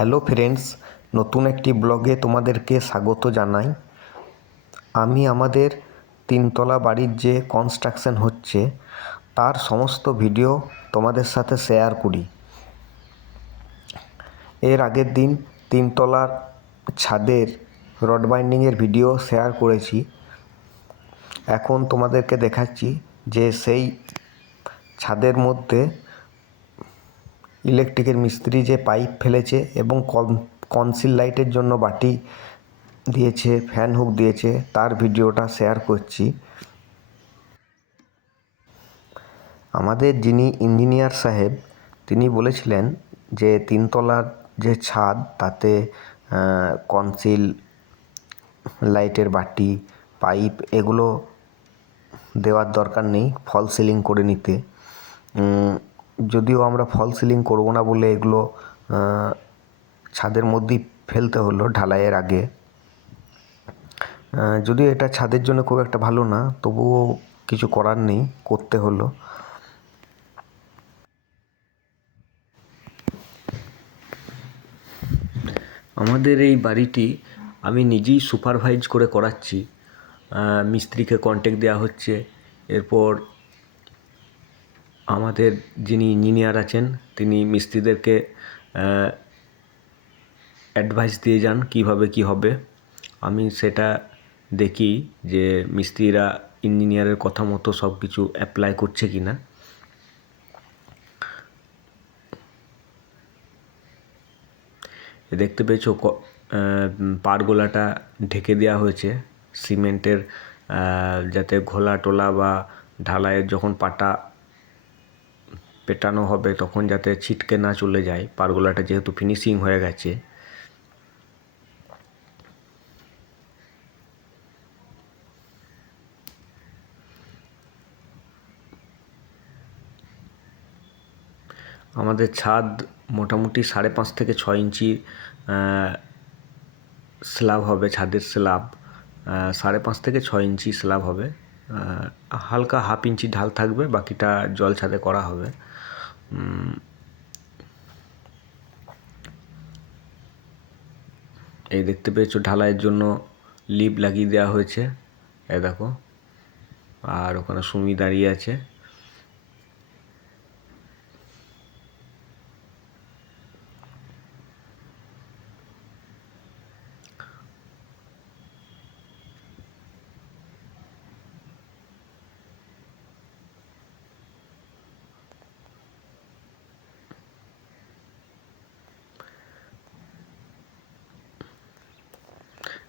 Hello friends, নতুন একটি ব্লগে তোমাদেরকে স্বাগত জানাই। আমি আমাদের তিনতলা বাড়ির যে কনস্ট্রাকশন হচ্ছে তার সমস্ত ভিডিও তোমাদের সাথে শেয়ার করি। এর আগের দিন তিনতলার ছাদের রড বাইন্ডিংয়ের ভিডিও শেয়ার করেছি। এখন তোমাদেরকে দেখাচ্ছি যে সেই ছাদের মধ্যে ইলেকট্রিকের মিস্ত্রি যে পাইপ ফেলেছে এবং কনসিল লাইটের জন্য বাটি দিয়েছে, ফ্যান হুক দিয়েছে, তার ভিডিওটা শেয়ার করছি। আমাদের যিনি ইঞ্জিনিয়ার সাহেব তিনি বলেছিলেন যে তিনতলার যে ছাদ তাতে কনসিল লাইটের বাটি, পাইপ এগুলো দেওয়ার দরকার নেই, ফল সিলিং করে নিতে। যদিও আমরা ফল সিলিং করব না বলে এগুলো ছাদের মধ্যেই ফেলতে হলো ঢালাইয়ের আগে। যদিও এটা ছাদের জন্য খুব একটা ভালো না, তবুও কিছু করার নেই, করতে হলো। আমাদের এই বাড়িটি আমি নিজেই সুপারভাইজ করে করাচ্ছি। মিস্ত্রিকে কন্ট্যাক্ট দেওয়া হচ্ছে। এরপর আমাদের যিনি ইঞ্জিনিয়ার আছেন তিনি মিস্ত্রিদেরকে অ্যাডভাইস দিয়ে যান কীভাবে কী হবে। আমি সেটা দেখি যে মিস্ত্রিরা ইঞ্জিনিয়ারের কথা মতো সব কিছু অ্যাপ্লাই করছে কি না। দেখতে পেয়েছো পারগোলাটা ঢেকে দেওয়া হয়েছে সিমেন্টের, যাতে ঘোলা টোলা বা ঢালাইয়ের যখন পাটা পেটানো হবে তখন যাতে ছিটকে না চলে যায়। পারগোলাটা যেহেতু ফিনিশিং হয়ে গেছে। আমাদের ছাদ মোটামুটি 5.5 থেকে 6 ইঞ্চি স্ল্যাব হবে। ছাদের স্ল্যাব 5.5 থেকে 6 ইঞ্চি স্ল্যাব হবে। হালকা 1/2 ইঞ্চি ঢাল থাকবে, বাকিটা জল ছাদে করা হবে। এই দেখতে পেয়েছো ঢালাইয়ের জন্য লিপ লাগিয়ে দেওয়া হয়েছে, এই দেখো। আর ওখানে সুমি দাঁড়িয়ে আছে।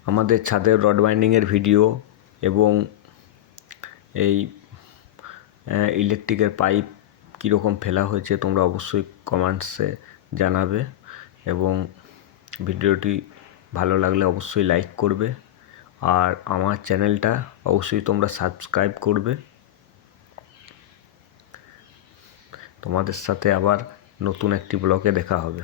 আমাদের ছাদের রড বাইন্ডিংয়ের ভিডিও এবং এই ইলেকট্রিকের পাইপ কীরকম ফেলা হয়েছে তোমরা অবশ্যই কমেন্টসে জানাবে, এবং ভিডিওটি ভালো লাগলে অবশ্যই লাইক করবে, আর আমার চ্যানেলটা অবশ্যই তোমরা সাবস্ক্রাইব করবে। তোমাদের সাথে আবার নতুন একটি ব্লগে দেখা হবে।